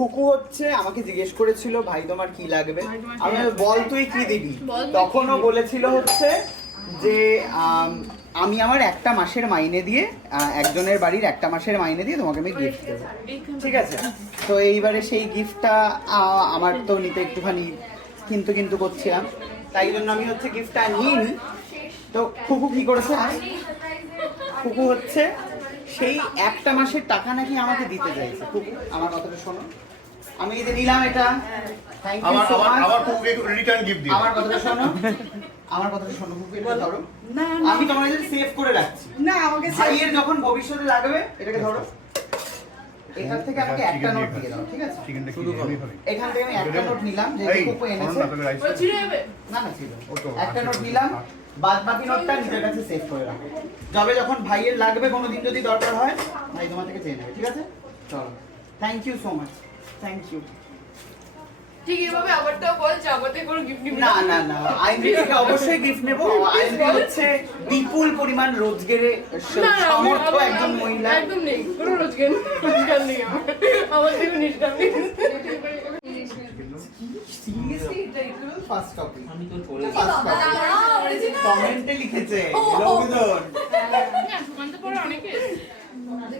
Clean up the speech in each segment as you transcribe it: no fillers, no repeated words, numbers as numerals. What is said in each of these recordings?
খুকু হচ্ছে আমাকে জিজ্ঞেস করেছিল ভাই তোমার কি লাগবে, আমি বল তুই কি দিবি, তখনও বলেছিল হচ্ছে যে আমি আমার একটা মাসের মাইনে দিয়ে একজনের বাড়ির একটা মাসের মাইনে দিয়ে তোমাকে আমি গিফট দেবো, ঠিক আছে? তো এইবারে সেই গিফটটা আমার তো নিতে একটুখানি কিন্তু করছিলাম, তাই জন্য আমি হচ্ছে গিফটটা নিইনি। তো খুকু কি করেছে, খুকু হচ্ছে সেই একটা মাসের টাকা নাকি আমাকে দিতে চাইছে। খুকু আমার কথাটা শোনো, আমি এই যে নিলাম এটা, থ্যাংক ইউ সো মাচ। আবার খুকুকে একটু রিটার্ন গিফট দিই। আমার কথাটা শোনো, আমার কথাটা শোনো খুকু, এটা ধরো। না আমি তোমার কাছে সেভ করে রাখছি, না আমাকে ভাইয়ের যখন ভবিষ্যতে লাগবে এটাকে ধরো। এখান থেকে আমাকে একটা নোট দিয়ে দাও, ঠিক আছে? শুরু করো। এখান থেকে আমি একটা নোট নিলাম যে খুকু এনেছে, ওই ছিড়ে যাবে না ছিল একটা নোট নিলাম, বাদ বাকি নোটটা নিজের কাছে সেভ করে রাখো, যাবে যখন ভাইয়ের লাগবে কোনোদিন যদি দরকার হয় ভাই তোমার থেকে চেয়ে নেবে, ঠিক আছে? চলো, thank you so much, thank you. ঠিক এভাবে আবারটাও বল যে আমাদের কোনো গিফট নিবি না না না, আইনরি থেকে অবশ্যই গিফট নেব। আইনরি হচ্ছে বিপুল পরিমাণ রোজগারে সামর্থ্য একজন মহিলা, একদম নেই কোনো রোজগার নেই আমার থেকে নিষ্কার নেই। সিরিয়াসলি এটা ইকুয়াল ফার্স্ট কপি, আমি তো বলেছি কমেন্টে লিখেছে লোকজন, না সুকান্ত পড়া অনেকে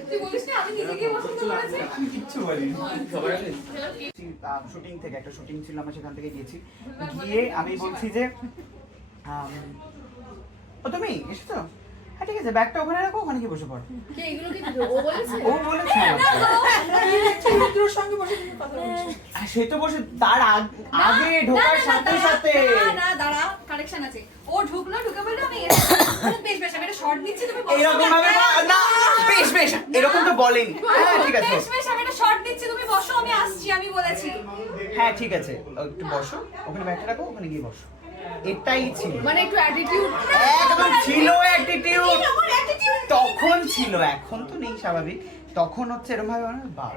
তুই বলিস না আমি নিজেকে পছন্দ করেছি। কিচ্ছু বলিনি। সবার আগে শুটিং থেকে একটা শুটিং ছিল, আমরা সেখান থেকে গিয়েছি, গিয়ে আমি বলছি যে ও তুমি এসেছো, হ্যাঁ ঠিক আছে ব্যাগটা ওখানে রাখো, ওখানে গিয়ে বসে পড়ো। কে এগুলো কি ও বলেছে? ও বলেছে মিত্রর সঙ্গে বসে তুমি কথা বলছো। সে তো বসে তার আগে ঢোকার সাথে সাথে না দাঁড়া কারেকশন আছে। ও ঢুকলো, ঢুকে বললো আমি বেশ বেশ আমি একটা শর্ট দিচ্ছি তুমি বসো। এরকম ভাবে না, বেশ বেশ এরকম তো বলেনি। হ্যাঁ ঠিক আছে, বেশ বেশ আমি একটা শর্ট দিচ্ছি তুমি বসো আমি আসছি আমি বলেছি। হ্যাঁ ঠিক আছে একটু বসো, ওখানে ব্যাগটা রাখো, ওখানে গিয়ে বসো, এটাই ছিল, মানে একটু অ্যাটিটিউড একদম ছিল অ্যাটিটিউড, তখন ছিল, এখন তো নেই স্বাভাবিক, তখন হচ্ছে এরকম ভাবে বাবা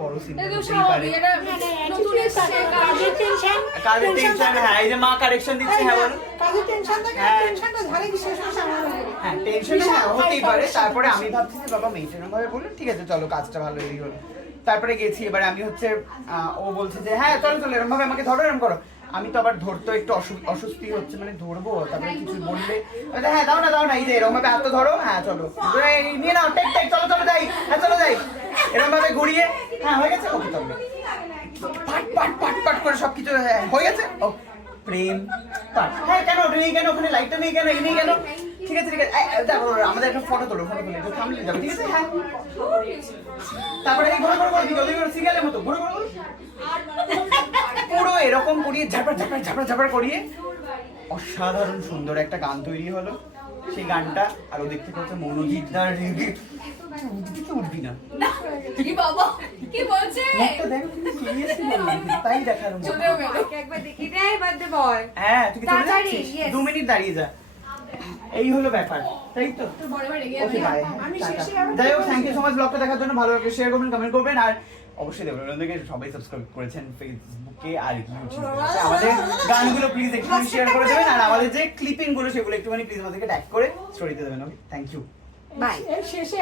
বড় সিনেমা এটা হতেই পারে, স্বাভাবিক এটা নতুন এসেছে কাজের টেনশন কাজের টেনশন, হ্যাঁ এই যে মা কারেকশন দিচ্ছে, হ্যাঁ বলো, কাজের টেনশন থাকে হ্যাঁ। টেনশনটা ঝাড়ে কি শেষ মাসে আমার হবে। হ্যাঁ টেনশন হ্যাঁ হতেই পারে। তারপরে আমি ভাবছি যে বাবা মেয়েটা এরকম ভাবে বললো, ঠিক আছে চলো কাজটা ভালো এই হলো। তারপরে গেছি, এবারে আমি হচ্ছে ও বলছে যে হ্যাঁ চলো চলো এরকম ভাবে আমাকে ধরো এরকম করো, আমি তো আবার ধরতে একটু অস্বস্তি হচ্ছে, মানে ধরবো তারপরে কিছু বললে হ্যাঁ দাও না এই যে এরকম ভাবে হাত ধরো, হ্যাঁ চলো নিয়ে নাও টেক টেক চলো চলো যাই, হ্যাঁ চলো যাই, এরকম ভাবে ঘুরিয়ে হ্যাঁ হয়ে গেছে, ওকে চলো পাট পাট পাট পাট করে সবকিছু হয়ে গেছে, ও প্রেম পাট, হ্যাঁ কেন নেই কেন, ওখানে লাইটটা নেই কেন, এই নেই কেন, ঠিক আছে দেখো আমাদের একটা ফটো তোলো, ফটো তুলে একটু থামলে যাবে, ঠিক আছে হ্যাঁ। তারপরে এই ঘুরে ঘুরে করবি সিরিয়ালের মতো ঘুরে ঘুরে পুরো এরকম করিয়ে ঝাপড়া করিয়ে অসাধারণ সুন্দর একটা গান তৈরি হলো। সেই গানটা আর ওদিক থেকে হচ্ছে মনোজিৎদার রেগে উঠবি না, কি বাবা কি বলছে মুখটা দেখো কিন্তু সিরিয়াসলি বলবি, তাই দেখার মতো। চলেও গেল একবার দেখি রে বার্থডে বয় হ্যাঁ তুই কি চলে তাড়াতাড়ি, যাচ্ছিস? yes. 2 মিনিট দাঁড়িয়ে যা, এই হলো ব্যাপার, তাই তো? তোর বড় ভাই রেগে ওকে যাবে বাই, আমি টাটা। শেষে আবার যাই হোক থ্যাংক ইউ সো মাচ ব্লগটা দেখার জন্য, ভালো লাগলে শেয়ার করবেন, কমেন্ট করবেন, আর অবশ্যই দেবরকে সবাই সাবস্ক্রাইব করেছেন ফেসবুকে আর ইউটিউবে, আমাদের গানগুলো প্লিজ একটু শেয়ার করে দেবেন, আর আমাদের যে ক্লিপিং গুলো সেগুলো একটুখানি প্লিজ আমাদেরকে ট্যাগ করে স্টোরিতে দেবেন। ওকে থ্যাংক ইউ, বাই শেষে